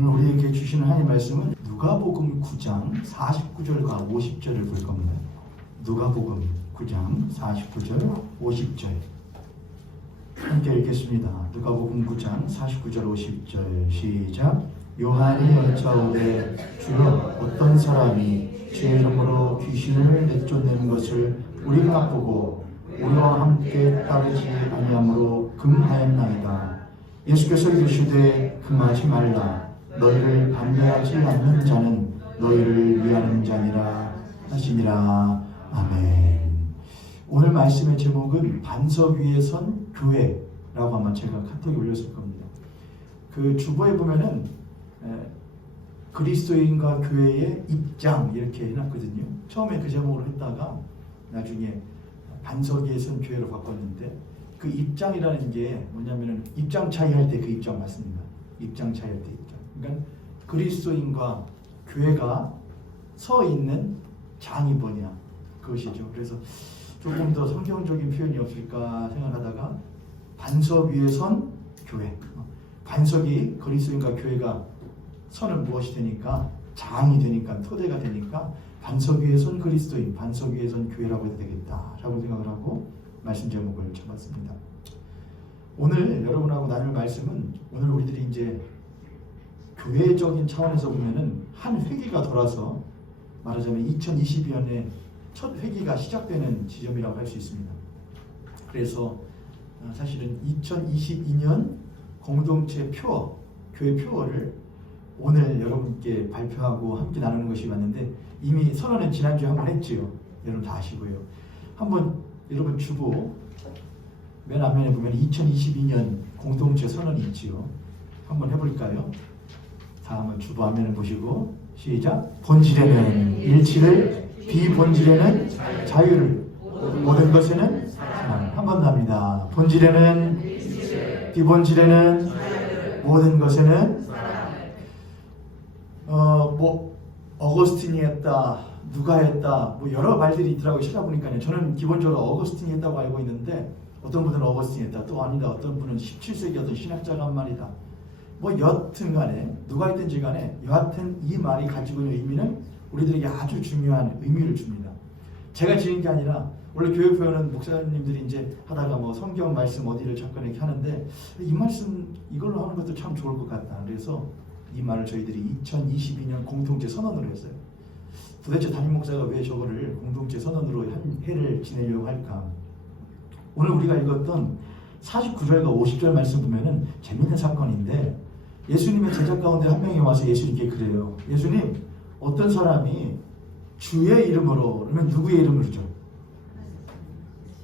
오늘 우리에게 주시는 하나님의 말씀은 누가복음 9장 49절과 50절을 볼 겁니다. 누가복음 9장 49절 50절 함께 읽겠습니다. 누가복음 9장 49절 50절 시작. 요한이 여짜오되 주여 어떤 사람이 주의 이름으로 귀신을 내쫓는 것을 우리가 보고 우리와 함께 따르지 아니하므로 금하였나이다. 예수께서 이르시되 금하지 말라. 너희를 반대하지 않는 자는 너희를 위하는 자니라 하시니라. 아멘. 오늘 말씀의 제목은 반석 위에 선 교회라고 아마 제가 카톡에 올렸을 겁니다. 그 주보에 보면은 그리스도인과 교회의 입장 이렇게 해놨거든요. 처음에 그 제목으로 했다가 나중에 반석 위에 선 교회로 바꿨는데 그 입장이라는 게 뭐냐면은 입장 차이 할 때 그 입장 맞습니다. 입장 차이 할 때 입장. 그러니까 그리스도인과 교회가 서 있는 장이 뭐냐 그것이죠. 그래서 조금 더 성경적인 표현이 없을까 생각하다가 반석 위에 선 교회. 반석이 그리스도인과 교회가 선은 무엇이 되니까 장이 되니까 토대가 되니까 반석 위에 선 그리스도인, 반석 위에 선 교회라고 해도 되겠다라고 생각을 하고 말씀 제목을 잡았습니다. 오늘 여러분하고 나눌 말씀은 오늘 우리들이 이제 교회적인 차원에서 보면은 한 회기가 돌아서 말하자면 2022년에 첫 회기가 시작되는 지점이라고 할 수 있습니다. 그래서 사실은 2022년 공동체 표어, 교회 표어를 오늘 여러분께 발표하고 함께 나누는 것이 맞는데 이미 선언은 지난주에 한번 했지요. 여러분 다 아시고요. 한번 여러분 주보 맨 앞면에 보면 2022년 공동체 선언이 있지요. 한번 해볼까요? 다 한번 주보 앞면을 보시고 시작. 본질에는 일치를, 비본질에는 자유를, 모든 것에는 사랑. 한 번 더 합니다. 본질에는 일치를, 비본질에는 모든 것에는 어거스틴이 했다, 누가 했다, 뭐 여러 말들이 있더라고요. 찾아보니까요. 저는 기본적으로 어거스틴이 했다고 알고 있는데 어떤 분들은 어거스틴이 했다, 또 아니다, 어떤 분은 17세기 어떤 신학자가 한 말이다. 뭐 여튼 간에 누가 했든지 간에 여하튼 이 말이 가지고 있는 의미는 우리들에게 아주 중요한 의미를 줍니다. 제가 지은 게 아니라 원래 교회 표현은 목사님들이 이제 하다가 뭐 성경 말씀 어디를 잠깐 이렇게 하는데 이 말씀 이걸로 하는 것도 참 좋을 것 같다. 그래서 이 말을 저희들이 2022년 공동체 선언으로 했어요. 도대체 담임 목사가 왜 저거를 공동체 선언으로 한 해를 지내려고 할까? 오늘 우리가 읽었던 49절과 50절 말씀 보면은 재밌는 사건인데 예수님의 제자 가운데 한 명이 와서 예수님께 그래요. 예수님, 어떤 사람이 주의 이름으로, 그러면 누구의 이름으로죠?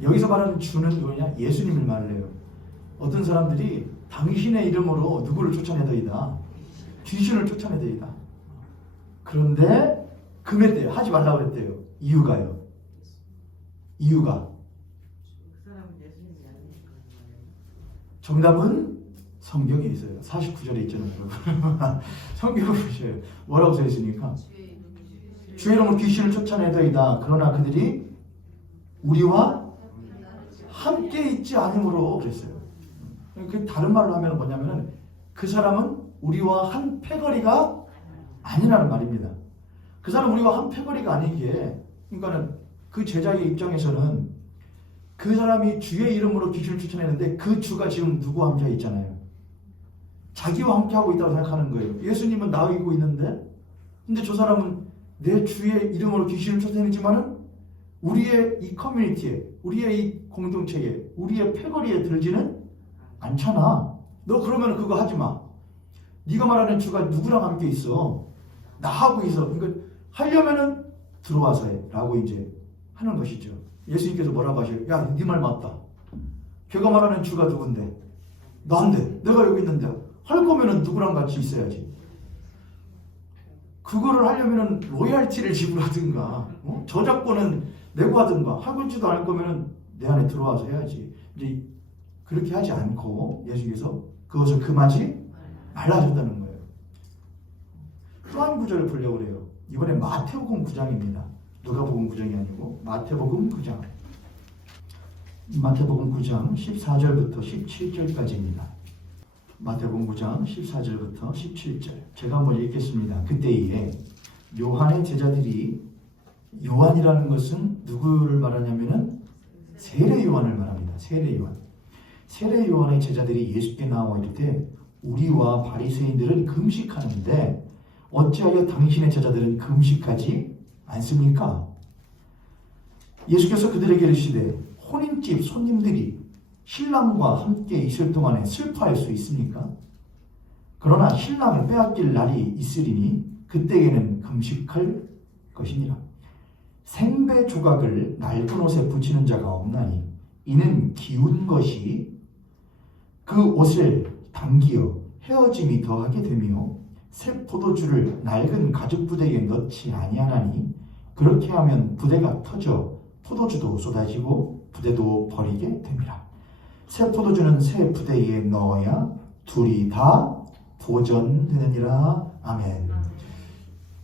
여기서 말하는 주는 누구냐? 예수님을 말해요. 어떤 사람들이 당신의 이름으로 누구를 쫓아내더이다. 귀신을 쫓아내더이다. 그런데 금했대요. 하지 말라고 그랬대요. 이유가요. 이유가. 정답은 성경에 있어요. 49절에 있잖아요. 성경을 보셔요. 뭐라고 써 있습니까? 주의 이름으로 귀신을 쫓아내더이다. 그러나 그들이 우리와 함께 있지 않으므로 그랬어요. 그 다른 말로 하면 뭐냐면은 그 사람은 우리와 한 패거리가 아니라는 말입니다. 그 사람은 우리와 한 패거리가 아닌 게 그러니까는 그 제자의 입장에서는 그 사람이 주의 이름으로 귀신을 쫓아내는데 그 주가 지금 누구와 함께 있잖아요. 자기와 함께 하고 있다고 생각하는 거예요. 예수님은 나이고 있는데 근데 저 사람은 내 주의 이름으로 귀신을 쫓아내지만은 우리의 이 커뮤니티에, 우리의 이 공동체에, 우리의 패거리에 들지는 않잖아. 너 그러면 그거 하지 마. 네가 말하는 주가 누구랑 함께 있어? 나하고 있어. 그러니까 하려면은 들어와서 해. 라고 이제 하는 것이죠. 예수님께서 뭐라고 하셔요? 야, 네 말 맞다. 걔가 말하는 주가 누군데? 난데. 내가 여기 있는데. 할 거면은 누구랑 같이 있어야지. 그거를 하려면은 로얄티를 지불하든가, 저작권은 내고 하든가, 하고 있지도 않을 거면은 내 안에 들어와서 해야지. 이제 그렇게 하지 않고 예수께서 그것을 금하지 말라줬다는 거예요. 또 한 구절을 보려고 그래요. 이번에 마태복음 9장입니다. 누가복음 9장이 아니고 마태복음 9장. 마태복음 9장 14절부터 17절까지입니다. 마태복음 9장 14절부터 17절 제가 한번 읽겠습니다. 그때에 요한의 제자들이, 요한이라는 것은 누구를 말하냐면은 세례 요한을 말합니다. 세례 요한. 세례 요한의 제자들이 예수께 나와 이르되 우리와 바리새인들은 금식하는데 어찌하여 당신의 제자들은 금식하지 않습니까? 예수께서 그들에게 이르시되 혼인집 손님들이 신랑과 함께 있을 동안에 슬퍼할 수 있습니까? 그러나 신랑을 빼앗길 날이 있으리니 그때에는 금식할 것이니라. 생배 조각을 낡은 옷에 붙이는 자가 없나니 이는 기운 것이 그 옷을 당기어 헤어짐이 더하게 되며 새 포도주를 낡은 가죽 부대에 넣지 아니하나니 그렇게 하면 부대가 터져 포도주도 쏟아지고 부대도 버리게 됩니다. 새 포도주는 새 부대에 넣어야 둘이 다 보존되느니라. 아멘.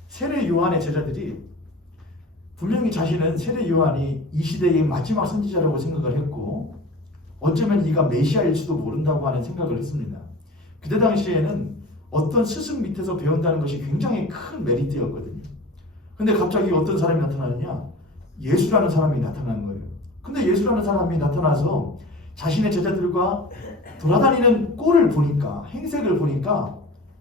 세례 요한의 제자들이 분명히 자신은 세례 요한이 이 시대의 마지막 선지자라고 생각을 했고 어쩌면 이가 메시아일지도 모른다고 하는 생각을 했습니다. 그때 당시에는 어떤 스승 밑에서 배운다는 것이 굉장히 큰 메리트였거든요. 근데 갑자기 어떤 사람이 나타나느냐? 예수라는 사람이 나타나는 거예요. 근데 예수라는 사람이 나타나서 자신의 제자들과 돌아다니는 꼴을 보니까, 행색을 보니까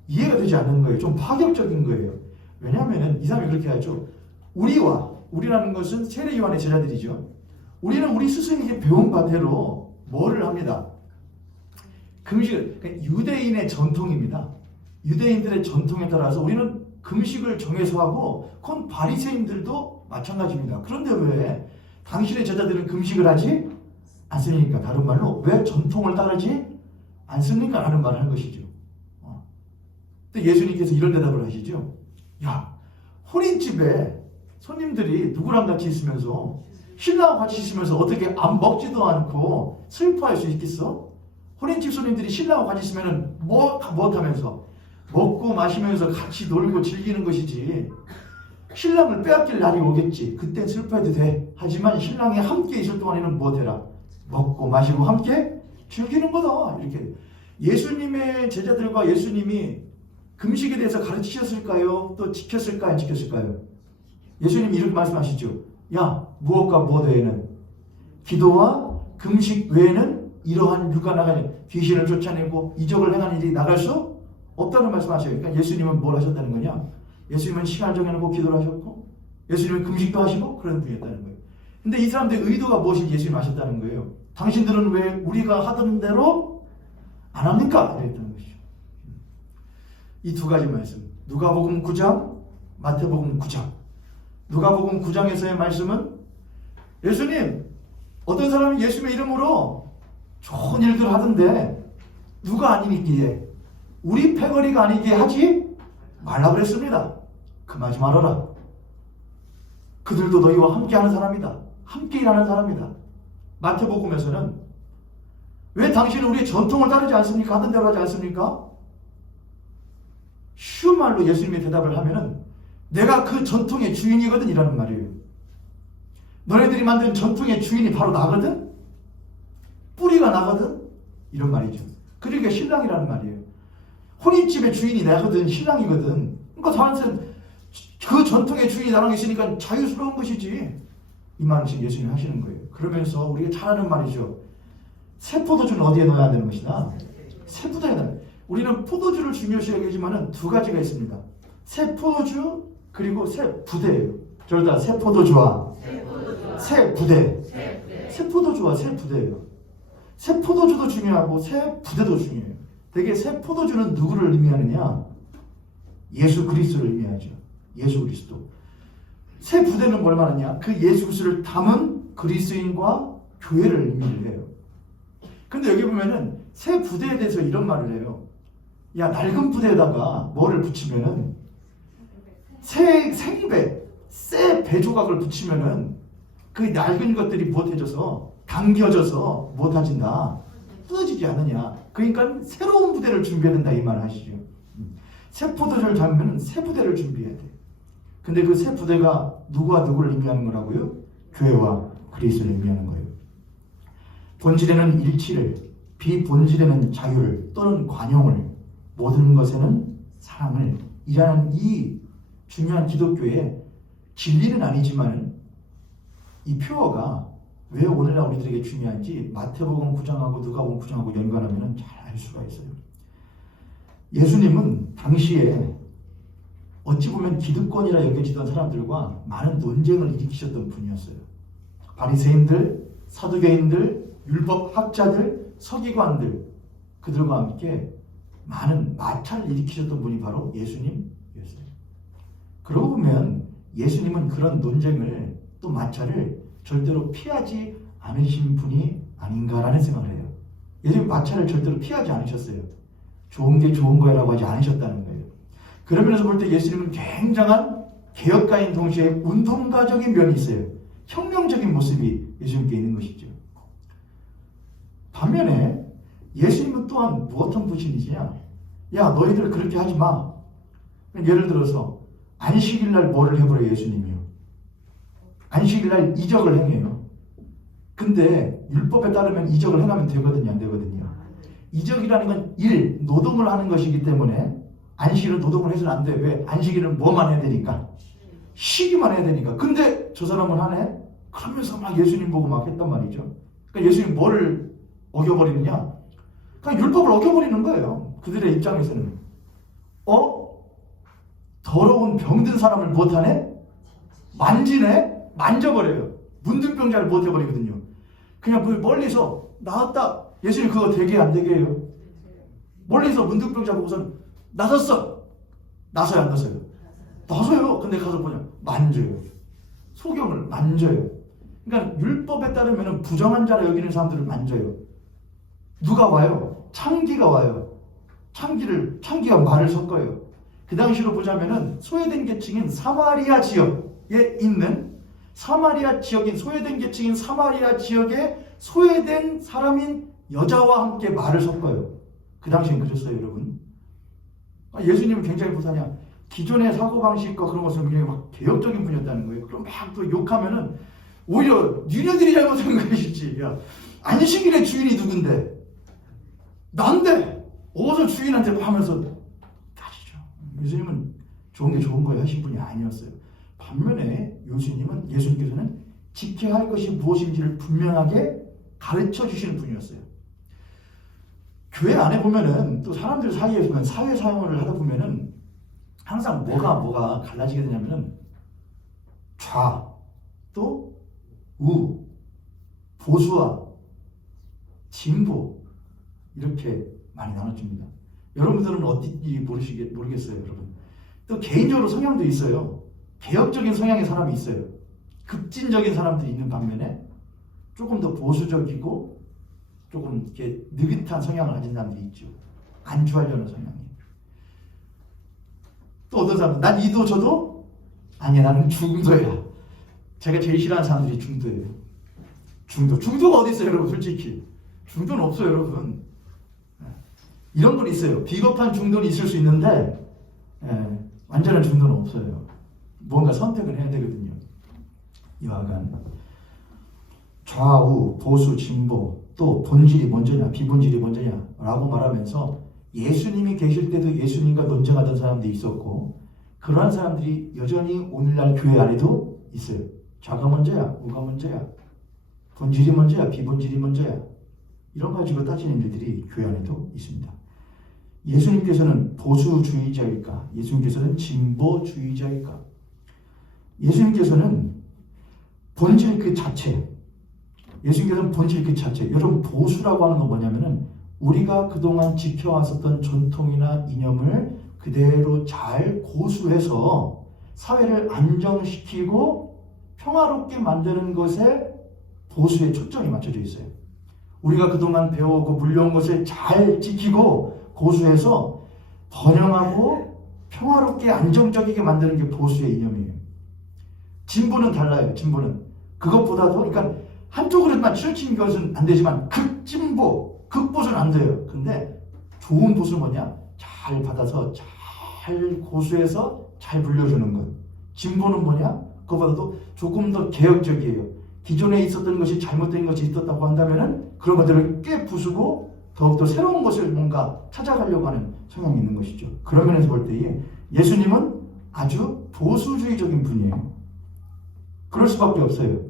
이해가 되지 않는 거예요. 좀 파격적인 거예요. 왜냐하면 이 사람이 그렇게 하죠. 우리라는 것은 세례 요한의 제자들이죠. 우리는 우리 스승에게 배운 바대로 뭐를 합니다? 금식을, 그러니까 유대인의 전통입니다. 유대인들의 전통에 따라서 우리는 금식을 정해서 하고 그건 바리새인들도 마찬가지입니다. 그런데 왜 당신의 제자들은 금식을 하지 않습니까? 다른 말로 왜 전통을 따르지 않습니까? 라는 말을 한 것이죠. 근데 예수님께서 이런 대답을 하시죠. 야, 혼인집에 손님들이 누구랑 같이 있으면서 신랑과 같이 있으면서 어떻게 안 먹지도 않고 슬퍼할 수 있겠어? 혼인집 손님들이 신랑과 같이 있으면 뭐 하면서 먹고 마시면서 같이 놀고 즐기는 것이지. 신랑을 빼앗길 날이 오겠지. 그땐 슬퍼해도 돼. 하지만 신랑이 함께 있을 동안에는 뭐 되라? 먹고 마시고 함께 즐기는 거다. 이렇게 예수님의 제자들과 예수님이 금식에 대해서 가르치셨을까요? 또 지켰을까요? 안 지켰을까요? 예수님이 이렇게 말씀하시죠. 야, 무엇과 무엇 외에는 기도와 금식 외에는 이러한 유가 나가니 귀신을 쫓아내고 이적을 행하는 일이 나갈 수 없다는 말씀하셔요. 그러니까 예수님은 뭘 하셨다는 거냐? 예수님은 시간을 정해놓고 기도를 하셨고 예수님은 금식도 하시고 그런 분이었다는 거예요. 근데 이 사람들의 의도가 무엇인지 예수님이 아셨다는 거예요. 당신들은 왜 우리가 하던 대로 안 합니까? 이랬다는 것이죠. 이 두 가지 말씀, 누가복음 9장, 마태복음 9장. 누가복음 9장에서의 말씀은 예수님, 어떤 사람이 예수님의 이름으로 좋은 일들을 하던데 누가 아니기에 우리 패거리가 아니기에 하지 말라 그랬습니다. 금하지 말아라. 그들도 너희와 함께하는 사람이다. 함께 일하는 사람이다. 마태복음에서는 왜 당신은 우리의 전통을 따르지 않습니까? 하던 대로 하지 않습니까? 쉬운 말로 예수님이 대답을 하면은 내가 그 전통의 주인이거든 이라는 말이에요. 너네들이 만든 전통의 주인이 바로 나거든? 뿌리가 나거든? 이런 말이죠. 그러니까 신랑이라는 말이에요. 혼인집의 주인이 나거든, 신랑이거든. 그러니까 저한테는 그 전통의 주인이 나랑 있으니까 자유스러운 것이지. 이 말을 지금 예수님이 하시는 거예요. 그러면서 우리가 잘 아는 말이죠. 새 포도주는 어디에 넣어야 되는 것이다? 새 부대에 넣어야 돼. 우리는 포도주를 중요시 여기지만 두 가지가 있습니다. 새 포도주 그리고 새 부대예요. 저러다 새 포도주와 새 부대. 새 포도주와 새 부대예요. 새 포도주도 중요하고 새 부대도 중요해요. 되게 새 포도주는 누구를 의미하느냐? 예수 그리스도를 의미하죠. 예수 그리스도. 새 부대는 뭘 말하냐? 그 예수 그리스도를 담은 그리스도인과 교회를 의미를 해요. 근데 여기 보면은 새 부대에 대해서 이런 말을 해요. 야, 낡은 부대에다가 뭐를 붙이면은 생배, 새 배조각을 붙이면은 그 낡은 것들이 못해져서 당겨져서 못해진다. 부서지지 않느냐. 그러니까 새로운 부대를 준비해야 된다 이 말을 하시죠. 새 포도주를 잡으면 새 부대를 준비해야 돼. 근데 그 새 부대가 누구와 누구를 의미하는 거라고요? 교회와 그리스도를 의미하는 거예요. 본질에는 일치를, 비본질에는 자유를 또는 관용을, 모든 것에는 사랑을 이라는 이 중요한 기독교의 진리는 아니지만 이 표어가 왜 오늘날 우리들에게 중요한지 마태복음 9장하고 누가복음 9장하고 연관하면 잘 알 수가 있어요. 예수님은 당시에 어찌 보면 기득권이라 여겨지던 사람들과 많은 논쟁을 일으키셨던 분이었어요. 바리새인들, 사두개인들, 율법학자들, 서기관들, 그들과 함께 많은 마찰을 일으키셨던 분이 바로 예수님이었어요. 그러고 보면 예수님은 그런 논쟁을 또 마찰을 절대로 피하지 않으신 분이 아닌가라는 생각을 해요. 예수님 마찰을 절대로 피하지 않으셨어요. 좋은 게 좋은 거라고 하지 않으셨다는 거예요. 그런 면에서 볼 때 예수님은 굉장한 개혁가인 동시에 운동가적인 면이 있어요. 혁명적인 모습이 예수님께 있는 것이죠. 반면에 예수님은 또한 무엇한 분이시냐? 야, 너희들 그렇게 하지 마. 예를 들어서 안식일날 뭐를 해버려요, 예수님이요? 안식일날 이적을 행해요. 근데 율법에 따르면 이적을 행하면 되거든요, 안 되거든요? 이적이라는 건 일, 노동을 하는 것이기 때문에 안식일은 노동을 해서는 안 돼. 왜? 안식일은 뭐만 해야 되니까? 쉬기만 해야 되니까. 근데 저 사람은 하네? 그러면서 막 예수님 보고 막 했단 말이죠. 그러니까 예수님 뭐를 어겨버리느냐? 그냥 율법을 어겨버리는 거예요. 그들의 입장에서는. 더러운 병든 사람을 못하네? 만지네? 만져버려요. 문둥병자를 못해버리거든요. 그냥 멀리서 나왔다. 예수님 그거 되게 안 되게 해요. 멀리서 문둥병자 보고서는 나섰어. 나서요, 안 나서요? 나서요. 근데 가서 뭐냐? 만져요. 소경을 만져요. 그러니까 율법에 따르면 부정한 자라 여기는 사람들을 만져요. 누가 와요? 창기가 와요. 창기가 말을 섞어요. 그 당시로 보자면은 소외된 계층인 사마리아 지역에 있는 사마리아 지역인 소외된 계층인 사마리아 지역에 소외된 사람인 여자와 함께 말을 섞어요. 그 당시엔 그랬어요, 여러분. 예수님은 굉장히 보사냐? 기존의 사고방식과 그런 것을 굉장히 막 개혁적인 분이었다는 거예요. 그럼 막 또 욕하면은 오히려 니네들이 잘못한 것이지. 야, 안식일의 주인이 누군데? 난데! 어서 주인한테 하면서 따지죠. 예수님은 좋은 게 좋은 거예요 하신 분이 아니었어요. 반면에 예수님께서는 지켜야 할 것이 무엇인지를 분명하게 가르쳐 주시는 분이었어요. 교회 안에 보면은 또 사람들 사이에 보면 사회 사용을 하다 보면은 항상 뭐가 갈라지게 되냐면은 좌, 또 우, 보수와 진보 이렇게 많이 나눠집니다. 여러분들은 어딘지 모르겠어요, 여러분. 또 개인적으로 성향도 있어요. 개혁적인 성향의 사람이 있어요. 급진적인 사람들이 있는 반면에 조금 더 보수적이고 조금 이렇게 느긋한 성향을 가진 사람들이 있죠. 안주하려는 성향이. 또 어떤 사람은 난 이도 저도 아니야, 나는 중도야. 제가 제일 싫어하는 사람들이 중도예요. 중도가 어디 있어요, 여러분? 솔직히 중도는 없어요, 여러분. 이런 분 있어요. 비겁한 중도는 있을 수 있는데 완전한 중도는 없어요. 뭔가 선택을 해야 되거든요. 여하간 좌우, 보수, 진보, 또 본질이 먼저냐 비본질이 먼저냐 라고 말하면서 예수님이 계실 때도 예수님과 논쟁하던 사람들이 있었고 그러한 사람들이 여전히 오늘날 교회 안에도 있어요. 좌가 먼저야, 우가 먼저야, 본질이 먼저야, 비본질이 먼저야, 이런 가지고 따지는 일들이 교회 안에도 있습니다. 예수님께서는 보수주의자일까? 예수님께서는 진보주의자일까? 예수님께서는 본질 그 자체, 여러분 보수라고 하는 건 뭐냐면은 우리가 그동안 지켜왔었던 전통이나 이념을 그대로 잘 고수해서 사회를 안정시키고 평화롭게 만드는 것에 보수의 초점이 맞춰져 있어요. 우리가 그동안 배워오고 물려온 것을 잘 지키고 고수해서 번영하고 평화롭게 안정적이게 만드는 게 보수의 이념이에요. 진보는 달라요. 진보는 그것보다도 그러니까 한쪽으로만 치우치는 것은 안 되지만 극진보, 극보수는 안 돼요. 근데 좋은 보수는 뭐냐? 잘 받아서 잘 고수해서 잘 물려주는 것. 진보는 뭐냐? 그거보다도 조금 더 개혁적이에요. 기존에 있었던 것이 잘못된 것이 있었다고 한다면은 그런 것들을 깨 부수고 더욱더 새로운 것을 뭔가 찾아가려고 하는 성향이 있는 것이죠. 그런 면에서 볼 때에 예수님은 아주 보수주의적인 분이에요. 그럴 수밖에 없어요.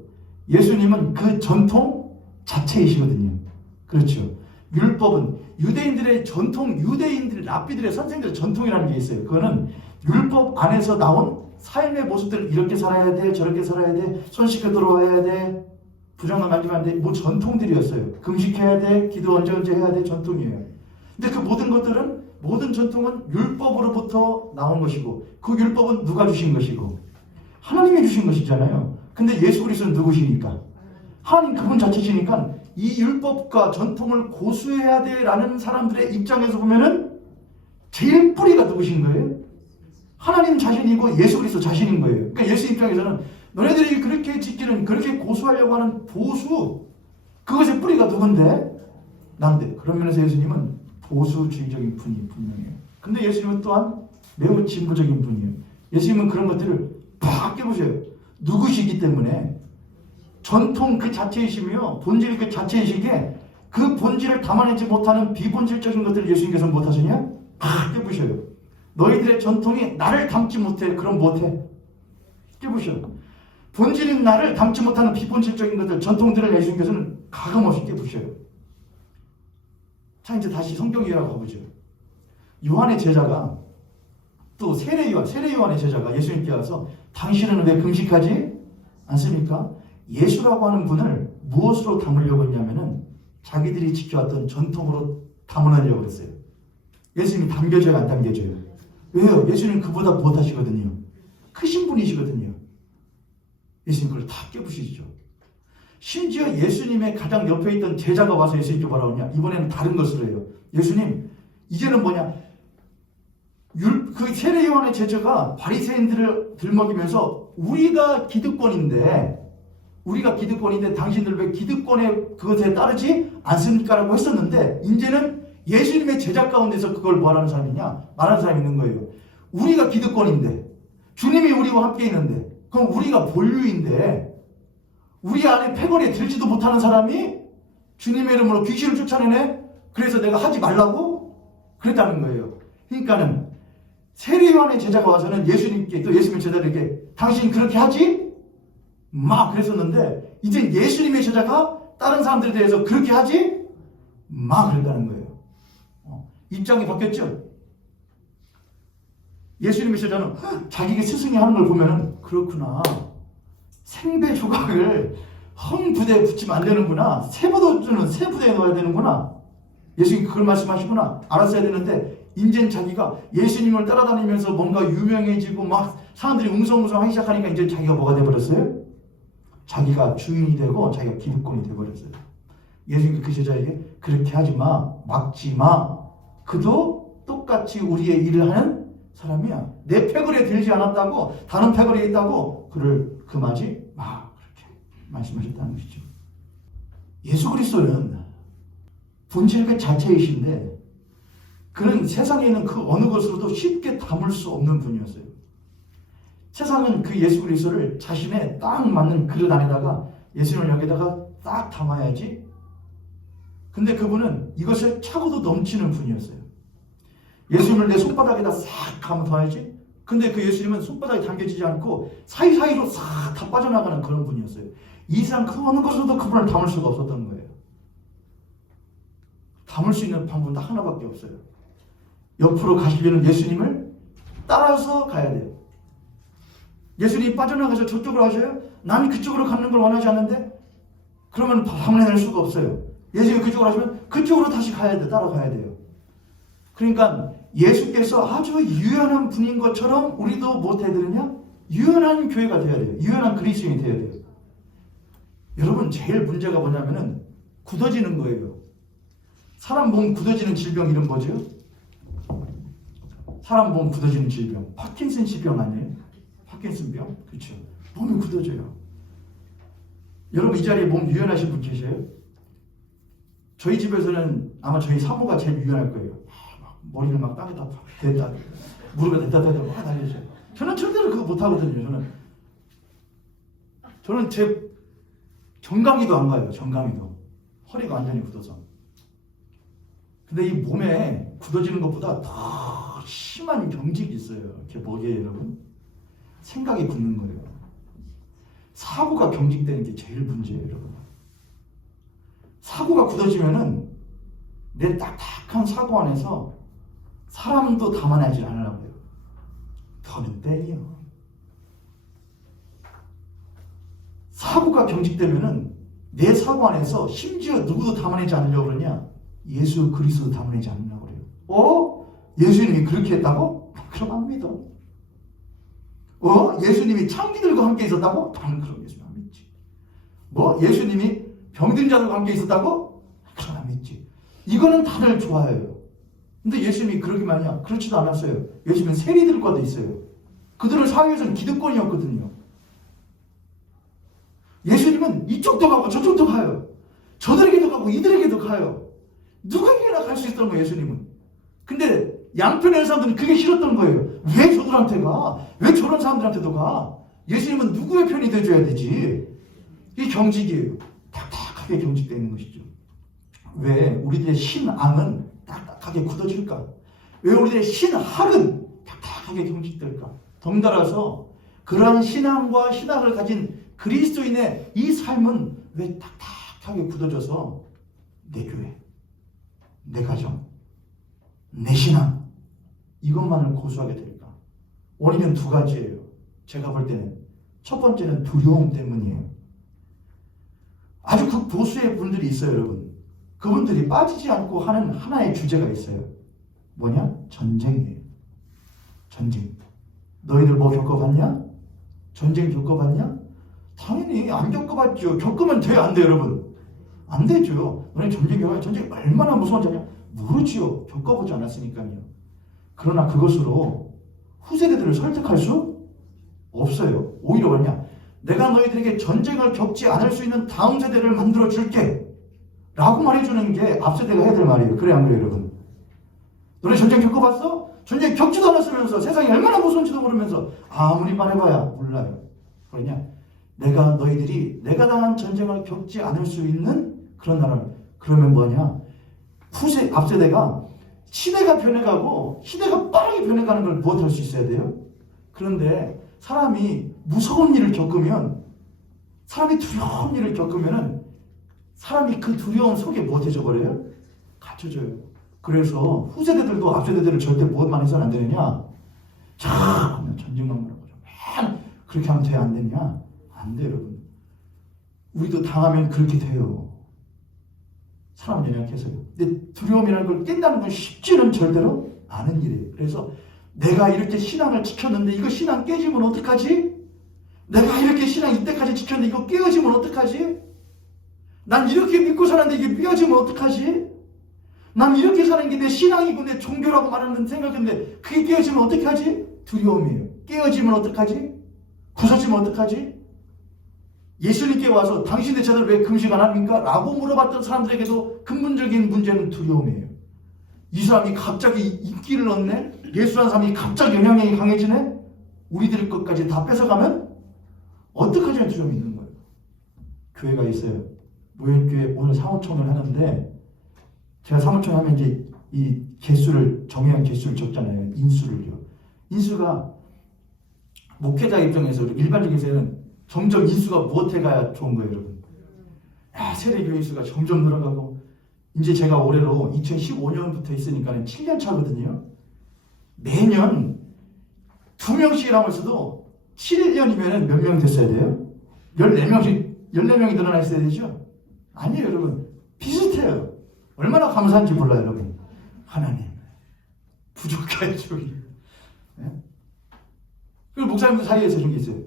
예수님은 그 전통 자체이시거든요. 그렇죠. 율법은 유대인들의 전통, 유대인들, 랍비들의 선생들의 전통이라는 게 있어요. 그거는 율법 안에서 나온 삶의 모습들을 이렇게 살아야 돼, 저렇게 살아야 돼, 손 씻고 들어와야 돼, 부정을 만지면 안 돼, 뭐 전통들이었어요. 금식해야 돼, 기도 언제 해야 돼, 전통이에요. 근데 그 모든 것들은, 모든 전통은 율법으로부터 나온 것이고, 그 율법은 누가 주신 것이고, 하나님이 주신 것이잖아요. 근데 예수 그리스도는 누구시니까? 하나님 그분 자체시니까 이 율법과 전통을 고수해야 돼라는 사람들의 입장에서 보면은 제일 뿌리가 누구신 거예요? 하나님 자신이고 예수 그리스도 자신인 거예요. 그러니까 예수 입장에서는 너네들이 그렇게 지키는, 그렇게 고수하려고 하는 보수, 그것의 뿌리가 누군데? 난데. 그런 면에서 예수님은 보수주의적인 분이 분명해요. 근데 예수님은 또한 매우 진보적인 분이에요. 예수님은 그런 것들을 팍 깨보세요. 누구시기 때문에 전통 그 자체이시며 본질 그 자체이시기에 그 본질을 담아내지 못하는 비본질적인 것들을 예수님께서 못하시냐? 팍 깨부셔요. 너희들의 전통이 나를 담지 못해. 그럼 못해. 깨부셔. 본질인 나를 담지 못하는 비본질적인 것들, 전통들을 예수님께서는 가감없이 깨부셔요. 자, 이제 다시 성경 이야기로 가보죠. 요한의 제자가, 또 세례 요한의 제자가 예수님께 와서 당신은 왜 금식하지 않습니까? 예수라고 하는 분을 무엇으로 담으려고 했냐면은 자기들이 지켜왔던 전통으로 담으려고 했어요. 예수님이 담겨져요, 안 담겨져요? 왜요? 예수님은 그보다 못하시거든요. 크신 분이시거든요. 예수님 그걸 다 깨부시죠. 심지어 예수님의 가장 옆에 있던 제자가 와서 예수님께 뭐라고 하냐? 이번에는 다른 것으로 해요. 예수님, 이제는 뭐냐? 그 세례 요한의 제자가 바리새인들을 들먹이면서 우리가 기득권인데 당신들 왜 기득권의 그것에 따르지 않습니까? 라고 했었는데 이제는 예수님의 제자 가운데서 그걸 뭐하는 사람이냐? 말하는 사람이 있는 거예요. 우리가 기득권인데 주님이 우리와 함께 있는데 그럼 우리가 본류인데 우리 안에 패거리에 들지도 못하는 사람이 주님의 이름으로 귀신을 쫓아내네? 그래서 내가 하지 말라고? 그랬다는 거예요. 그러니까는 세례 요한의 제자가 와서는 예수님께, 또 예수님의 제자들에게 당신 그렇게 하지? 막 그랬었는데 이제 예수님의 제자가 다른 사람들에 대해서 그렇게 하지? 막 그랬다는 거예요. 입장이 바뀌었죠? 예수님의 제자는 자기가 스승이 하는 걸 보면은 그렇구나. 생배 조각을 헝 부대에 붙이면 안 되는구나. 새 부대에 넣어야 되는구나. 예수님이 그걸 말씀하시구나. 알았어야 되는데 이제는 자기가 예수님을 따라다니면서 뭔가 유명해지고 막 사람들이 웅성웅성 하기 시작하니까 이제 자기가 뭐가 돼버렸어요? 자기가 주인이 되고 자기가 기득권이 돼버렸어요. 예수님이 그 제자에게 그렇게 하지 마. 막지 마. 그도 똑같이 우리의 일을 하는 사람이야. 내 패거리에 들지 않았다고 다른 패거리에 있다고 그를 금하지 마. 그렇게 말씀하셨다는 것이죠. 예수 그리스도는 본질 그 자체이신데 그는 세상에 있는 그 어느 것으로도 쉽게 담을 수 없는 분이었어요. 세상은 그 예수 그리스도를 자신의 딱 맞는 그릇 안에다가 예수님을 여기다가 딱 담아야지. 근데 그분은 이것을 차고도 넘치는 분이었어요. 예수님을 내 손바닥에다 싹 감아둬야지. 근데 그 예수님은 손바닥에 담겨지지 않고 사이사이로 싹 다 빠져나가는 그런 분이었어요. 이 세상 그 어느 것으로도 그분을 담을 수가 없었던 거예요. 담을 수 있는 방법은 딱 하나밖에 없어요. 옆으로 가시려는 예수님을 따라서 가야 돼요. 예수님이 빠져나가서 저쪽으로 하셔요? 나는 그쪽으로 가는 걸 원하지 않는데? 그러면 담아낼 수가 없어요. 예수님이 그쪽으로 하시면 그쪽으로 다시 가야 돼. 따라가야 돼요. 그러니까 예수께서 아주 유연한 분인 것처럼 우리도 뭐 해야 되느냐? 유연한 교회가 되어야 돼요. 유연한 그리스도인이 되어야 돼요. 여러분 제일 문제가 뭐냐면은 굳어지는 거예요. 사람 몸 굳어지는 질병 이름 뭐죠? 사람 몸 굳어지는 질병. 파킨슨 질병 아니에요? 파킨슨병? 그렇죠. 몸이 굳어져요. 여러분 이 자리에 몸 유연하신 분 계세요? 저희 집에서는 아마 저희 사모가 제일 유연할 거예요. 머리를 막 땅에다 댔다 무릎에 댔다 막 달려줘요. 저는 절대로 그거 못하거든요. 저는 제 정강이도 안 가요. 정강이도. 허리가 완전히 굳어서. 근데 이 몸에 굳어지는 것보다 더 심한 경직이 있어요. 이렇게 뭐게요, 여러분? 생각이 굳는 거예요. 사고가 경직되는 게 제일 문제예요, 여러분. 사고가 굳어지면은 내 딱딱한 사고 안에서 사람도 담아내지 않으려고 해요. 더는 땡이요. 사고가 경직되면은 내 사고 안에서 심지어 누구도 담아내지 않으려고 그러냐? 예수 그리스도 담아내지 않으려고 그래요. 예수님이 그렇게 했다고? 그럼 안 믿어. 예수님이 창기들과 함께 있었다고? 나는 그럼 예수님 안 믿지. 예수님이 병든 자들과 함께 있었다고? 그럼 안 믿지. 이거는 다들 좋아해요. 근데 예수님이 그러기만 하냐? 그렇지도 않았어요. 예수님은 세리들과도 있어요. 그들은 사회에서는 기득권이었거든요. 예수님은 이쪽도 가고 저쪽도 가요. 저들에게도 가고 이들에게도 가요. 누구에게나 갈 수 있었던 거예요, 예수님은. 근데 양편의 사람들은 그게 싫었던 거예요. 왜 저들한테 가? 왜 저런 사람들한테도 가? 예수님은 누구의 편이 돼줘야 되지? 이게 경직이에요. 딱딱하게 경직되어 있는 것이죠. 왜 우리들의 신앙은 딱딱하게 굳어질까? 왜 우리들의 신학은 딱딱하게 경직될까? 덩달아서 그러한 신앙과 신학을 가진 그리스도인의 이 삶은 왜 딱딱하게 굳어져서 내 교회, 내 가정, 내 신앙 이것만을 고수하게 될까? 원인은 두 가지예요. 제가 볼 때는 첫 번째는 두려움 때문이에요. 아주 극보수의 분들이 있어요, 여러분. 그분들이 빠지지 않고 하는 하나의 주제가 있어요. 뭐냐? 전쟁이에요. 전쟁. 너희들 뭐 겪어봤냐? 전쟁 겪어봤냐? 당연히 안 겪어봤죠. 겪으면 돼요, 안 돼요, 여러분? 안 되죠. 너네 전쟁 겪어야 전쟁 얼마나 무서운 전쟁 모르지요. 겪어보지 않았으니까요. 그러나 그것으로 후세대들을 설득할 수 없어요. 오히려 뭐냐? 내가 너희들에게 전쟁을 겪지 않을 수 있는 다음 세대를 만들어 줄게 라고 말해주는 게 앞세대가 해야 될 말이에요. 그래 안 그래요, 여러분? 너네 전쟁 겪어봤어? 전쟁 겪지도 않았으면서 세상이 얼마나 무서운지도 모르면서 아무리 말해봐야 몰라요. 그러냐? 내가 당한 전쟁을 겪지 않을 수 있는 그런 나라를. 그러면 뭐냐? 앞세대가 시대가 변해가고 시대가 빠르게 변해가는 걸 무엇할 수 있어야 돼요? 그런데 사람이 무서운 일을 겪으면, 사람이 두려운 일을 겪으면은 사람이 그 두려움 속에 무엇해져 버려요? 갇혀져요. 그래서 후세대들도 앞세대들을 절대 무엇만 해서는 안 되느냐? 자, 전쟁만 말하고 그렇게 하면 돼야 안 되냐? 안 돼요, 여러분. 우리도 당하면 그렇게 돼요. 사람 연약해서요. 근데 두려움이라는 걸 깬다는 건 쉽지는 절대로 않은 일이에요. 그래서 내가 이렇게 신앙을 지켰는데 이거 신앙 깨지면 어떡하지? 내가 이렇게 신앙 이때까지 지켰는데 이거 깨어지면 어떡하지? 난 이렇게 믿고 사는데 이게 깨어지면 어떡하지? 난 이렇게 사는 게 내 신앙이고 내 종교라고 말하는 생각인데 그게 깨어지면 어떻게 하지? 두려움이에요. 깨어지면 어떡하지? 부서지면 어떡하지? 예수님께 와서 당신의 제자들 왜 금식 안 합니까? 라고 물어봤던 사람들에게도 근본적인 문제는 두려움이에요. 이 사람이 갑자기 인기를 얻네? 예수라는 사람이 갑자기 영향력이 강해지네? 우리들 것까지 다 뺏어가면 어떡하지 하는 두려움이 있는 거예요. 교회가 있어요. 모현교회 오늘 사무총을 하는데 제가 사무총 하면 이제 이 개수를 정해한 개수를 적잖아요. 인수를요. 인수가 목회자 입장에서 일반적인 세는 점점 인수가 무엇해가야 좋은 거예요, 여러분? 세례교회 인수가 점점 늘어가고 이제 제가 올해로 2015년부터 있으니까 7년 차거든요. 매년 2명씩 하면서도 7년이면 몇 명 됐어야 돼요? 14명이 늘어나 있어야 되죠? 아니에요, 여러분. 비슷해요. 얼마나 감사한지 몰라요, 여러분. 하나님. 부족하죠. 네? 그리고 목사님들 사이에서 이런 게 있어요.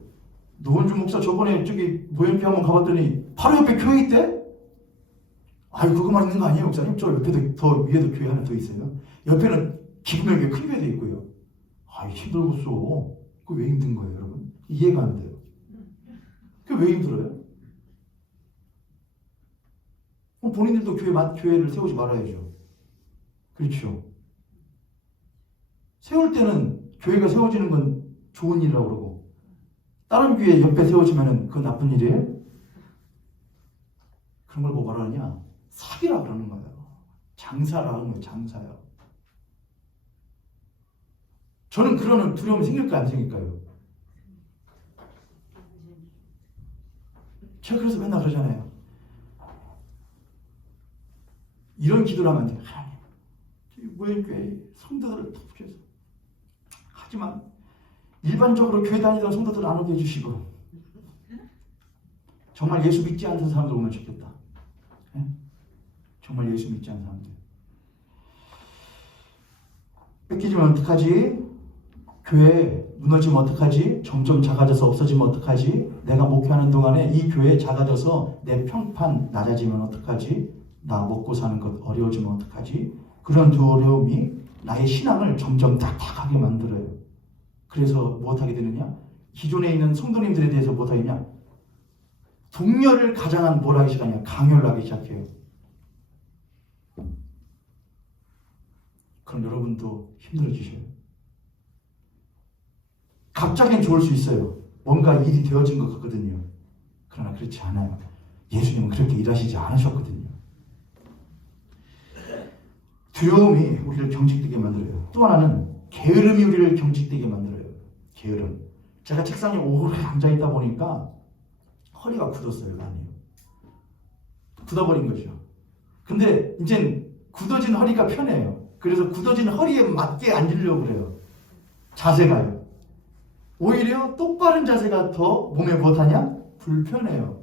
노원주 목사 저번에 저기 모현교 한번 가봤더니 바로 옆에 교회 있대? 아유, 그거만 있는 거 아니에요, 목사님? 저 옆에도 더 위에도 교회 하나 더 있어요. 옆에는 기분의 교회 큰 교회도 있고요. 아, 힘들겠어. 그거 왜 힘든 거예요, 여러분? 이해가 안 돼요. 그게 왜 힘들어요? 그럼 본인들도 교회를 세우지 말아야죠. 그렇죠. 세울 때는 교회가 세워지는 건 좋은 일이라고 그러고 다른 교회 옆에 세워지면 그건 나쁜 일이에요? 그런 걸 뭐 말하느냐? 사기라 그러는 거예요. 장사라는 거예요. 장사요. 저는 그런 두려움이 생길까요? 안 생길까요? 제가 그래서 맨날 그러잖아요. 이런 기도를 하면 안 돼요. 하나님, 모형교회 성도들을 돕소서. 하지만 일반적으로 교회 다니던 성도들을 안 오게 해주시고 정말 예수 믿지 않는 사람들 오면 좋겠다. 네? 정말 예수 믿지 않는 사람들. 뺏기지면 어떡하지? 교회 무너지면 어떡하지? 점점 작아져서 없어지면 어떡하지? 내가 목회하는 동안에 이 교회 작아져서 내 평판 낮아지면 어떡하지? 나 먹고 사는 것 어려워지면 어떡하지? 그런 두려움이 나의 신앙을 점점 딱딱하게 만들어요. 그래서 무엇하게 되느냐? 기존에 있는 성도님들에 대해서 무엇하겠냐? 동료를 가장한 뭘 하기 시작하냐? 강요를 하기 시작해요. 그럼 여러분도 힘들어지셔요. 갑자기는 좋을 수 있어요. 뭔가 일이 되어진 것 같거든요. 그러나 그렇지 않아요. 예수님은 그렇게 일하시지 않으셨거든요. 두려움이 우리를 경직되게 만들어요. 또 하나는 게으름이 우리를 경직되게 만들어요. 게으름. 제가 책상에 오래 앉아있다 보니까 허리가 굳었어요. 많이. 굳어버린 거죠. 근데 이제 굳어진 허리가 편해요. 그래서 굳어진 허리에 맞게 앉으려고 그래요. 자세가요. 오히려 똑바른 자세가 더 몸에 무엇하냐? 불편해요.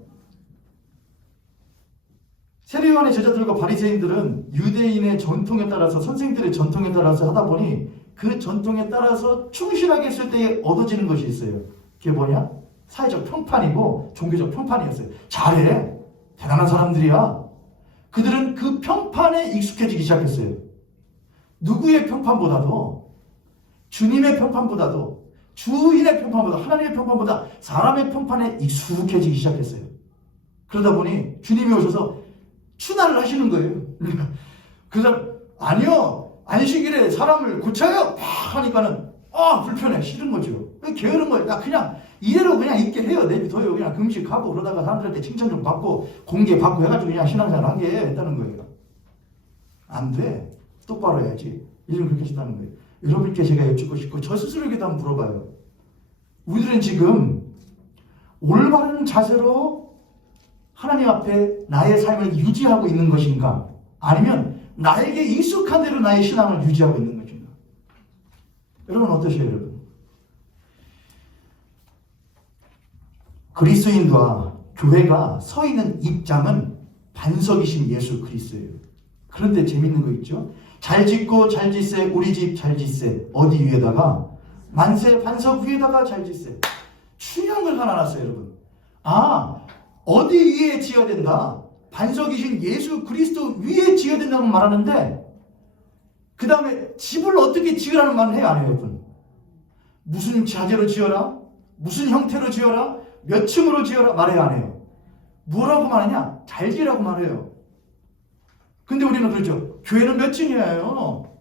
세례요한의 제자들과 바리새인들은 유대인의 전통에 따라서 선생들의 전통에 따라서 하다 보니 그 전통에 따라서 충실하게 했을 때 얻어지는 것이 있어요. 그게 뭐냐? 사회적 평판이고 종교적 평판이었어요. 잘해. 대단한 사람들이야. 그들은 그 평판에 익숙해지기 시작했어요. 누구의 평판보다도 주님의 평판보다도 주인의 평판보다 하나님의 평판보다 사람의 평판에 익숙해지기 시작했어요. 그러다 보니 주님이 오셔서 추나를 하시는 거예요. 그 사람 아니요 안식일에 사람을 고쳐요 하니까는 불편해 싫은 거죠. 게으른 거예요. 나 그냥 이대로 그냥 있게 해요. 내비둬요. 그냥 금식하고 그러다가 사람들한테 칭찬 좀 받고 공개 받고 해가지고 그냥 신앙생활 하게 했다는 거예요. 안 돼. 똑바로 해야지. 요즘 그렇게 하시다는 거예요. 여러분께 제가 여쭙고 싶고 저 스스로에게도 한번 물어봐요. 우리들은 지금 올바른 자세로 하나님 앞에 나의 삶을 유지하고 있는 것인가? 아니면 나에게 익숙한 대로 나의 신앙을 유지하고 있는 것인가? 여러분 어떠세요, 여러분? 그리스도인과 교회가 서 있는 입장은 반석이신 예수 그리스도예요. 그런데 재밌는 거 있죠? 잘 짓고 잘 짓세 우리 집 잘 짓세 어디 위에다가? 만세 반석 위에다가 잘 짓세. 중요한 걸 하나 알았어요, 여러분. 어디 위에 지어야 된다? 반석이신 예수 그리스도 위에 지어야 된다고 말하는데 그 다음에 집을 어떻게 지으라는 말을 해요, 안 해요, 여러분? 무슨 자재로 지어라? 무슨 형태로 지어라? 몇 층으로 지어라? 말해요, 안 해요? 뭐라고 말하냐? 잘 지으라고 말해요. 근데 우리는 그러죠. 교회는 몇 층이에요?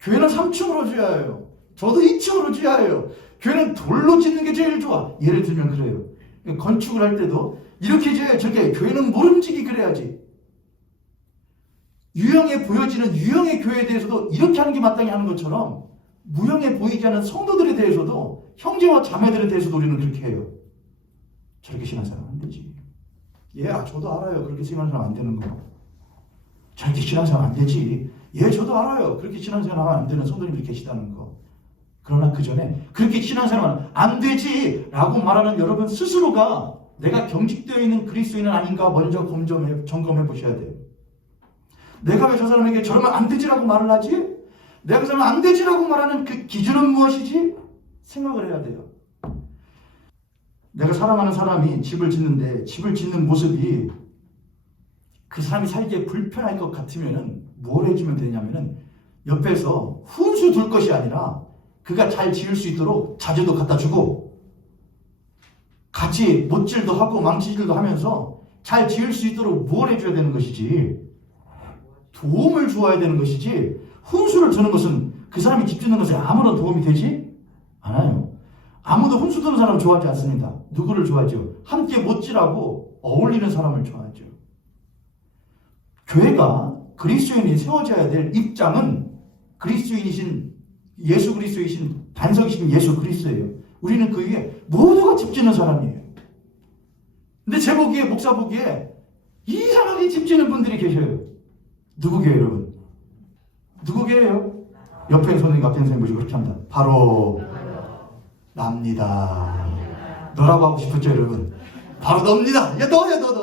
교회는 3층으로 지어야 해요. 저도 2층으로 지어야 해요. 교회는 돌로 짓는 게 제일 좋아. 예를 들면 그래요. 건축을 할 때도 이렇게 지어야 저렇게 교회는 모름지기 그래야지. 유형에 보여지는 유형의 교회에 대해서도 이렇게 하는 게 마땅히 하는 것처럼 무형에 보이지 않는 성도들에 대해서도 형제와 자매들에 대해서도 우리는 그렇게 해요. 저렇게 신앙생활 안 되지. 저도 알아요. 그렇게 신앙생활 안 되는 거. 저렇게 신앙생활 안 되지. 저도 알아요. 그렇게 신앙생활 하면 안 되는 성도님들이 계시다는 거. 그러나 그 전에 그렇게 신앙생활 안 되지 라고 말하는 여러분 스스로가 내가 경직되어 있는 그리스도인은 아닌가 먼저 점검해 보셔야 돼요. 내가 왜 저 사람에게 저러면 안 되지라고 말을 하지? 내가 그 사람 안 되지라고 말하는 그 기준은 무엇이지? 생각을 해야 돼요. 내가 사랑하는 사람이 집을 짓는데 집을 짓는 모습이 그 사람이 살기에 불편할 것 같으면은 뭘 해주면 되냐면은 옆에서 훈수 둘 것이 아니라 그가 잘 지을 수 있도록 자재도 갖다 주고 같이 못질도 하고 망치질도 하면서 잘 지을 수 있도록 뭘 해줘야 되는 것이지 도움을 주어야 되는 것이지 훈수를 두는 것은 그 사람이 집 짓는 것에 아무런 도움이 되지 않아요. 아무도 훈수 두는 사람 좋아하지 않습니다. 누구를 좋아하죠? 함께 못질하고 어울리는 사람을 좋아하죠. 교회가 그리스도인이 세워져야 될 입장은 그리스도인이신 예수 그리스도이신 반석이신 예수 그리스도예요. 우리는 그 위에 모두가 집지는 사람이에요. 근데 제 보기에 목사 보기에 이상하게 집지는 분들이 계셔요. 누구게요, 여러분? 누구게요? 옆에 손님, 앞에 손님 보시고 그렇게 합니다. 바로 납니다. 너라고 하고 싶었죠, 여러분? 바로 너입니다. 야, 너야, 너.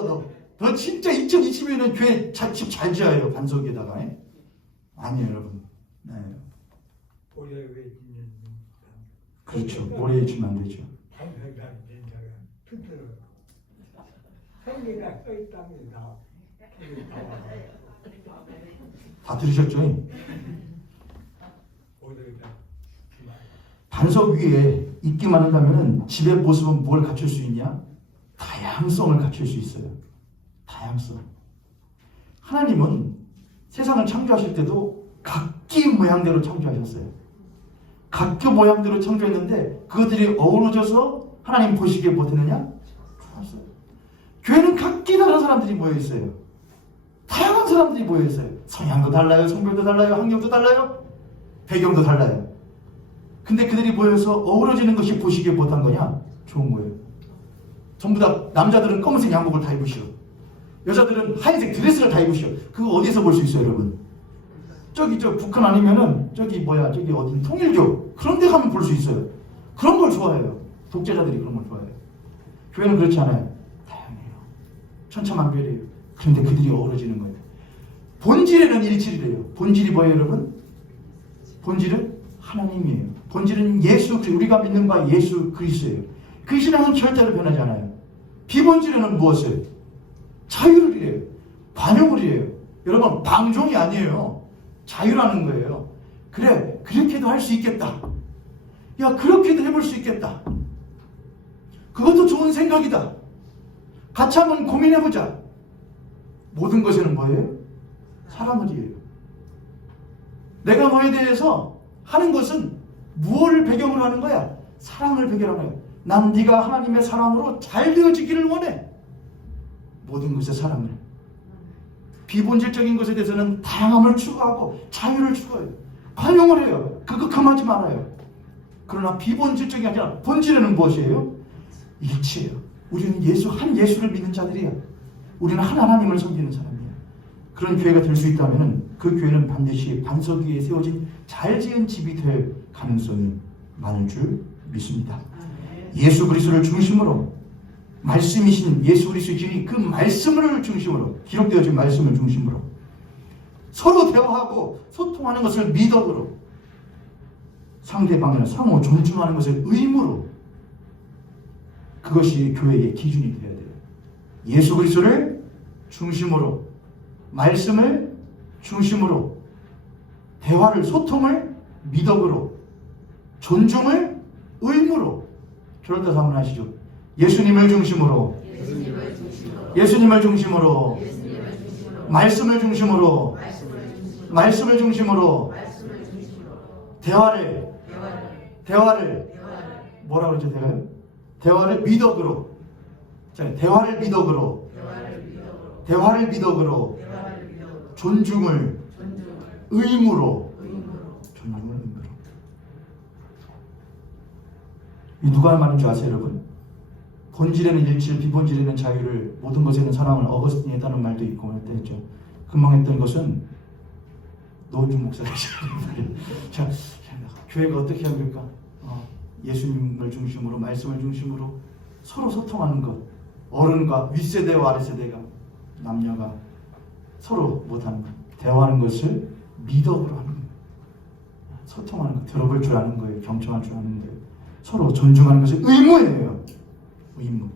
너 진짜 2020년에는 교회 집 잘 지어요, 반석에다가. 아니에요, 여러분. 네. 그렇죠. 모래에 주면 안 되죠. 다 들으셨죠? 반석 위에 있기만 한다면 집의 모습은 뭘 갖출 수 있냐? 다양성을 갖출 수 있어요. 다양성. 하나님은 세상을 창조하실 때도 각기 모양대로 창조하셨어요. 각기 모양대로 창조했는데 그것들이 어우러져서 하나님 보시기에 뭐 되느냐? 좋았어요. 교회는 각기 다른 사람들이 모여있어요. 다양한 사람들이 모여있어요. 성향도 달라요. 성별도 달라요. 환경도 달라요. 배경도 달라요. 근데 그들이 모여서 어우러지는 것이 보시기에 못한 거냐? 좋은 거예요. 전부 다 남자들은 검은색 양복을 다 입으시오. 여자들은 하얀색 드레스를 다 입으시오. 그거 어디서 볼 수 있어요, 여러분? 저기 북한 아니면은 저기 어디 통일교 그런 데 가면 볼 수 있어요. 그런 걸 좋아해요. 독재자들이 그런 걸 좋아해요. 교회는 그렇지 않아요. 다양해요. 천차만별이에요. 그런데 그들이 어우러지는 거예요. 본질에는 일치이래요. 본질이 뭐예요, 여러분? 본질은 하나님이에요. 본질은 예수, 우리가 믿는 바 예수 그리스도예요. 그 신앙은 절대로 변하지 않아요. 비본질에는 무엇을? 자유를 이래요. 반영을 이래요. 여러분, 방종이 아니에요. 자유라는 거예요. 그래, 그렇게도 할 수 있겠다. 야, 그렇게도 해볼 수 있겠다. 그것도 좋은 생각이다. 같이 한번 고민해보자. 모든 것에는 뭐예요? 사랑을이에요. 내가 너에 대해서 하는 것은 무엇을 배경으로 하는 거야? 사랑을 배경으로 하는 거야. 난 네가 하나님의 사랑으로 잘 되어지기를 원해. 모든 것에 사랑을. 비본질적인 것에 대해서는 다양함을 추구하고 자유를 추구해요. 관용을 해요. 그거 금하지 말아요. 그러나 비본질적이 아니라 본질에는 무엇이에요? 일치예요. 우리는 한 예수를 믿는 자들이야. 우리는 한 하나님을 섬기는 사람이야. 그런 교회가 될 수 있다면 그 교회는 반드시 반석 위에 세워진 잘 지은 집이 될 가능성이 많을 줄 믿습니다. 예수 그리스도를 중심으로 말씀이신 예수 그리스도의 그 말씀을 중심으로 기록되어진 말씀을 중심으로 서로 대화하고 소통하는 것을 미덕으로 상대방을 상호 존중하는 것을 의무로 그것이 교회의 기준이 되어야 돼요. 예수 그리스도를 중심으로 말씀을 중심으로 대화를 소통을 미덕으로 존중을 의무로 저를 따라서 한번 하시죠. 예수님을 중심으로 예수님을 중심으로 말씀을 중심으로 대화를 뭐라고 그러죠? 대화를 미덕으로 대화를 미덕으로 존중을 의무로 이 누가 말인 줄 아세요, 여러분? 본질에는 일치를, 비본질에는 자유를, 모든 것에는 사랑을 어거스틴이 했다는 말도 있고 했죠. 금방 했던 것은 노은중 목사님이시라는 말이에요. 자, 교회가 어떻게 하면 될까? 예수님을 중심으로, 말씀을 중심으로 서로 소통하는 것. 어른과 윗세대와 아랫세대가, 남녀가 서로 못하는 것. 대화하는 것을 미덕으로 하는 거예요. 소통하는 것, 들어볼 줄 아는 거예요. 경청할 줄 아는 거예요. 서로 존중하는 것이 의무예요. 의무.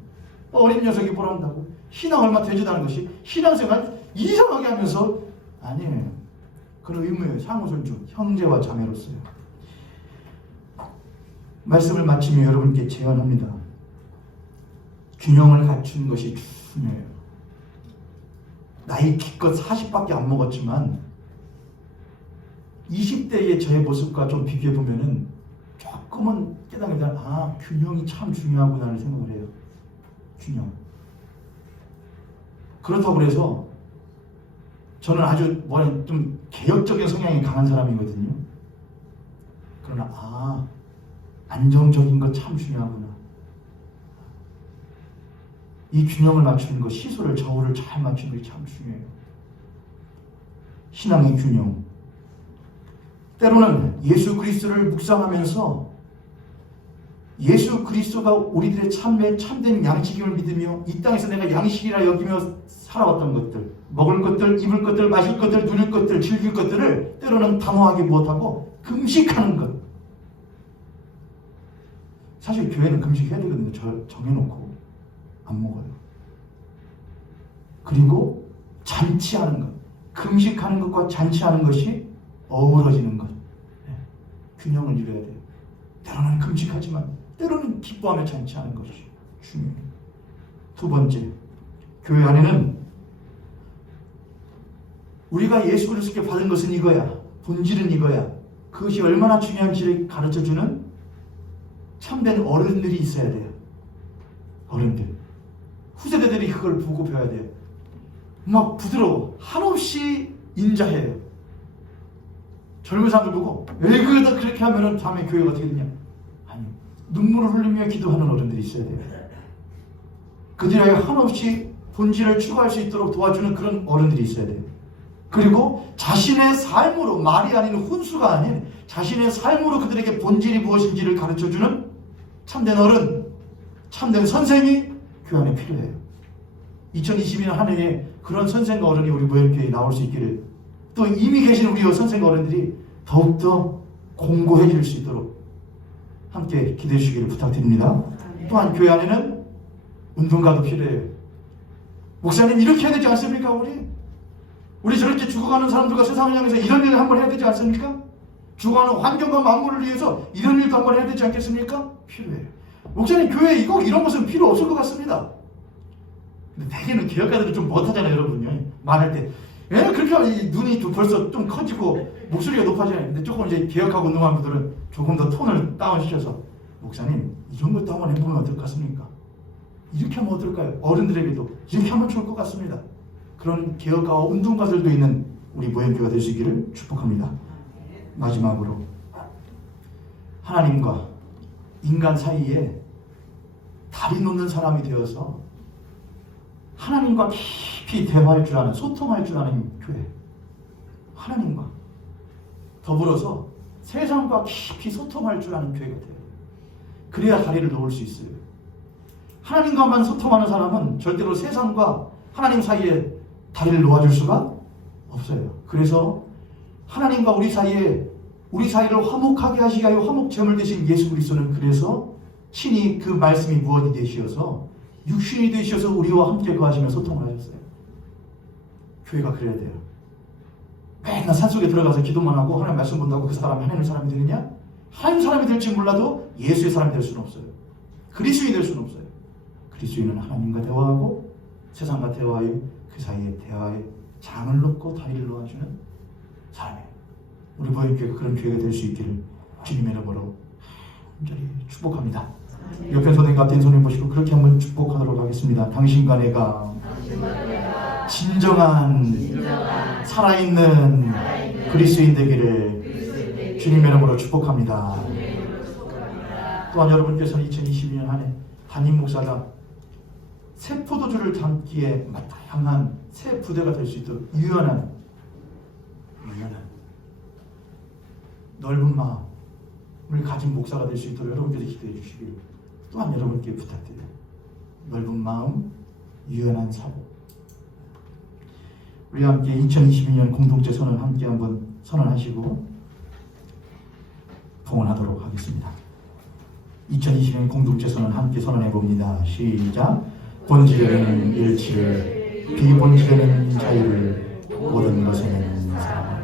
어린 녀석이 뭘 한다고? 신앙 얼마 되지도 않은 것이 신앙생활 이상하게 하면서 아니에요. 그런 의무예요. 상호 존중. 형제와 자매로서요. 말씀을 마치며 여러분께 제안합니다. 균형을 갖추는 것이 중요해요. 나이 기껏 40밖에 안 먹었지만 20대의 저의 모습과 좀 비교해보면은 조금은 깨닫게 되면 균형이 참 중요하구나를 생각을 해요. 균형. 그렇다고 해서 저는 아주 좀 개혁적인 성향이 강한 사람이거든요. 그러나 안정적인 것 참 중요하구나. 이 균형을 맞추는 것, 시소를 저울을 잘 맞추는 게 참 중요해요. 신앙의 균형. 때로는 예수 그리스도를 묵상하면서 예수 그리스도가 우리들의 참된 양식임을 믿으며 이 땅에서 내가 양식이라 여기며 살아왔던 것들, 먹을 것들, 입을 것들, 마실 것들, 누릴 것들, 즐길 것들을 때로는 단호하게 못하고 금식하는 것. 사실 교회는 금식해야 되거든요. 정해놓고 안 먹어요. 그리고 잔치하는 것. 금식하는 것과 잔치하는 것이 어우러지는 것. 균형을 이뤄야 돼요. 때로는 금식하지만 때로는 기뻐하며 잔치하는 것이 중요해요. 두 번째, 교회 안에는 우리가 예수 그리스도께 받은 것은 이거야. 본질은 이거야. 그것이 얼마나 중요한지를 가르쳐주는 참된 어른들이 있어야 돼요. 어른들. 후세대들이 그걸 보고 배워야 돼요. 막 부드러워. 한없이 인자해요. 젊은 사람들 보고 왜 그렇게 하면은 다음에 교회가 어떻게 되냐? 아니, 눈물을 흘리며 기도하는 어른들이 있어야 돼요. 그들에게 한없이 본질을 추구할 수 있도록 도와주는 그런 어른들이 있어야 돼요. 그리고 자신의 삶으로, 말이 아닌 훈수가 아닌 자신의 삶으로 그들에게 본질이 무엇인지를 가르쳐주는 참된 어른, 참된 선생이 교회 안에 필요해요. 2022년 한 해에 그런 선생과 어른이 우리 모형교회에 나올 수 있기를, 또 이미 계신 우리 선생과 어른들이 더욱더 공고해질 수 있도록 함께 기대해 주시기를 부탁드립니다. 또한 교회 안에는 운동가도 필요해요. 목사님 이렇게 해야 되지 않습니까? 우리 저렇게 죽어가는 사람들과 세상을 향해서 이런 일을 한번 해야 되지 않습니까? 죽어가는 환경과 만물을 위해서 이런 일도 한번 해야 되지 않겠습니까? 필요해요. 목사님 교회에 이런 것은 필요 없을 것 같습니다. 근데 대개는 개혁가들이 좀 못하잖아요, 여러분요. 말할 때 그렇게 하면 눈이 벌써 좀 커지고 목소리가 높아지잖아요. 근데 조금 이제 개혁하고 운동하는 분들은 조금 더 톤을 다운시켜서 목사님 이 정도 한번 해보면 어떨 것 같습니까? 이렇게 하면 어떨까요? 어른들에게도 이렇게 하면 좋을 것 같습니다. 그런 개혁가와 운동가들도 있는 우리 모형교회가 될 수 있기를 축복합니다. 마지막으로 하나님과 인간 사이에 다리 놓는 사람이 되어서 하나님과 깊이 대화할 줄 아는, 소통할 줄 아는 교회. 하나님과 더불어서 세상과 깊이 소통할 줄 아는 교회가 돼요. 그래야 다리를 놓을 수 있어요. 하나님과만 소통하는 사람은 절대로 세상과 하나님 사이에 다리를 놓아줄 수가 없어요. 그래서 하나님과 우리 사이를 화목하게 하시기 위하여 화목제물 되신 예수 그리스도는 그래서 친히 그 말씀이 무엇이 되시어서 육신이 되셔서 우리와 함께 거하시며 소통을 하셨어요. 교회가 그래야 돼요. 맨날 산속에 들어가서 기도만 하고 하나님 말씀 본다고 그 사람이 하나님 사람이 되느냐? 하나님 사람이 될지 몰라도 예수의 사람이 될 수는 없어요. 그리스도인이 될 수는 없어요. 그리스도인은 하나님과 대화하고 세상과 대화하여 그 사이에 대화에 장을 놓고 다리를 놓아주는 사람이에요. 우리 모형교회가 그런 교회가 될 수 있기를 주님의 이름으로 간절히 축복합니다. 옆에 선생님 같은 손을 보시고 그렇게 한번 축복하도록 하겠습니다. 당신과 내가 진정한 살아있는 그리스도인 되기를 주님의 이름으로 축복합니다. 또한 여러분께서는 2022년 한 해 담임 목사가 새 포도주를 담기에 향한 새 부대가 될 수 있도록 유연한 넓은 마음을 가진 목사가 될 수 있도록 여러분께서 기도해 주시길 또한 여러분께 부탁드려요. 넓은 마음, 유연한 사고. 우리 함께 2022년 공동체 선언 함께 한번 선언하시고 봉헌하도록 하겠습니다. 2022년 공동체 선언 함께 선언해 봅니다. 시작. 본질에는 일치를, 비본질에는 자유를, 모든 것에는 사랑을.